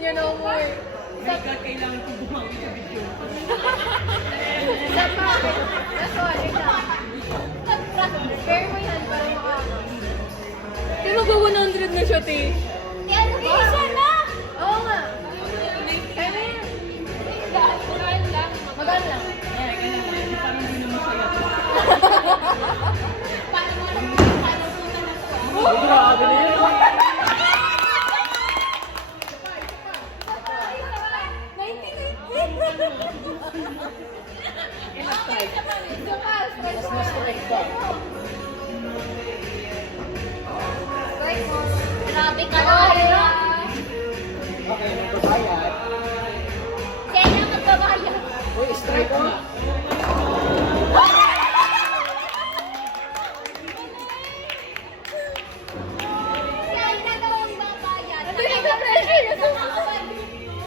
niya na umuwi. My God, kailangan ko bumangon sa video. Sa bakit? Sorry na. Spare mo yan para makano. Di mag-100 na siya, te. Isa na! Oo nga. Kaya mo yan. Magaan lang. Parang hindi naman saya. Grabe na yun. Grabe ka na. Okay, magbabayad. Kaya na magbabayad. Uy, strike na.